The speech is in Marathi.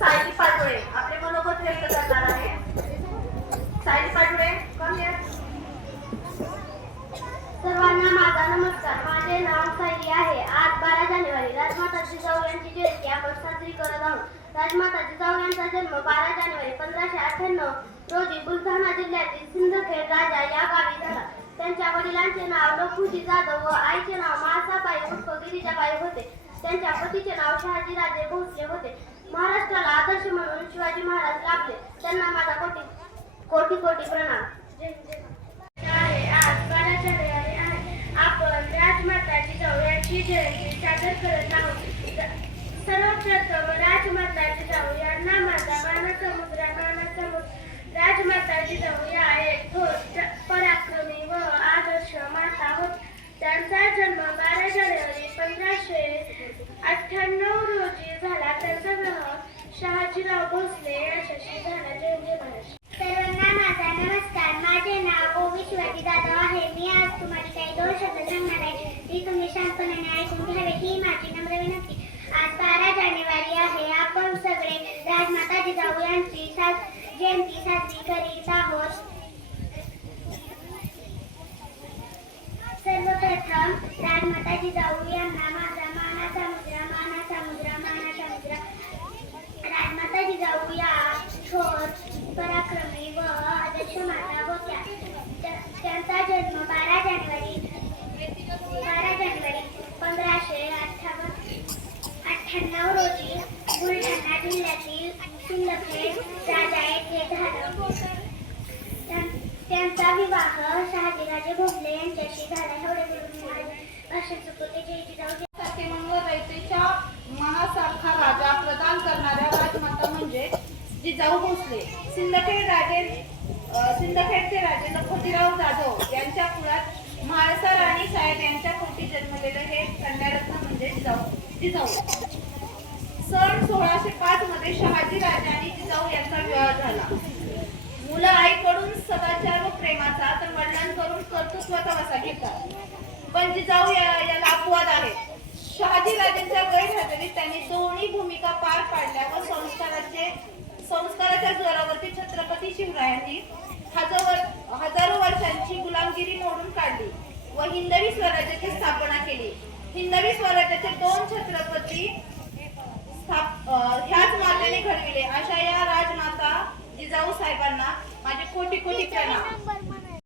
सायली पाटोळे आपले मनोगत व्यक्त करणार आहे. सायली पाटोळे, सर्वांना माझा नमस्कार. माझे नाव सायली आहे. आज 12 जानेवारी राजमाता जिजाऊ यांची जयंती आपण साजरी करत आहोत. राजमाता जिजाऊ यांचा जन्म 12 जानेवारी 1598 रोजी बुलढाणा जिल्ह्यातील सिंदखेड राजा या गावी झाला. त्यांच्या वडिलांचे नाव लखुजी जाधव व आईचे नाव महासाबाई उर्फ गिरिजाबाई होते. त्यांच्या पतीचे नाव शहाजीराजे भोसले होते. महाराष्ट्राला आदर्श म्हणून शिवाजी महाराज लाभले. त्यांना माझा कोटी प्रणाम. आज 12 जानेवारी आहे. आपण राजमाता जिजाऊ यांची जयंती साजरी करत आहोत. सर्वप्रथम राजमाता जिजाऊ यांना माझा मानसमुद्र. राजमाता जिजाऊ या एक थोर पराक्रमी व आदर्श माता होत. त्यांचा जन्म 12 जानेवारी 1598 रोजी झाला. त्यांचा विवाह शहाजीराव भोसले यांच्याशी झाला. जय महाराष्ट्र. सर्वांना माझा नमस्कार. माझे नाव ओवी शिवाजी जाधव आहे. मी आज तुम्हाला काही 2 शब्द सांगणार आहे. ती तुम्ही शांतपणे ऐकून घ्यावे ही माझी नम्र विनंती. आज 12 जानेवारी आहे. आपण सगळे राजमाता जिजाऊ यांची जयंती साजरी करीत आहोत. सर्वप्रथम राजमाता जिजाऊ यांना माझा मानाचा मुद्रा. राजमाता जिजाऊ या थोर पराक्रमी व आदर्श माता होत्या. त्यांचा जन्म 12 जानेवारी 1598 रोजी बुलढाणा जिल्ह्यातील सिंदखेड राजा येथे झाला. त्यांचा विवाह शहाजीराजे भोसले यांच्याशी झाला. एवढे बोलून भाषण चुकवते. जय जिजाऊ. मंगळवारीच्या मनासारखा राजा प्रदान करणाऱ्या राजमाता म्हणजे जिजाऊ भोसले. सिंदखेडचे राजे लखुजीराव जाधव यांच्या कुळात म्हाळसा राणी साहेब यांच्या पोटी जन्मलेलं हे कन्यारत्न म्हणजे जिजाऊ. सन 1605 मध्ये शहाजी राजा आणि जिजाऊ यांचा विवाह झाला. मुलं आईकडून सदाचार व प्रेमाचा तर वडिलांकडून कर्तृत्वाचा वसा घेतात. पण जिजाऊ याला अपवाद आहे. शहाजी राजांच्या गैरहजेरीत त्यांनी दोन्ही भूमिका पार पाडल्या व संस्काराच्या जोरावरती छत्रपती शिवरायांनी हजारो वर्षांची गुलामगिरी मोडून काढली व हिंदवी स्वराज्याची स्थापना केली. हिंदवी स्वराज्याचे 2 छत्रपती ह्याच मातेने घडविले. अशा या राजमाता जिजाऊ साहेबांना माझे कोटी प्रणाम.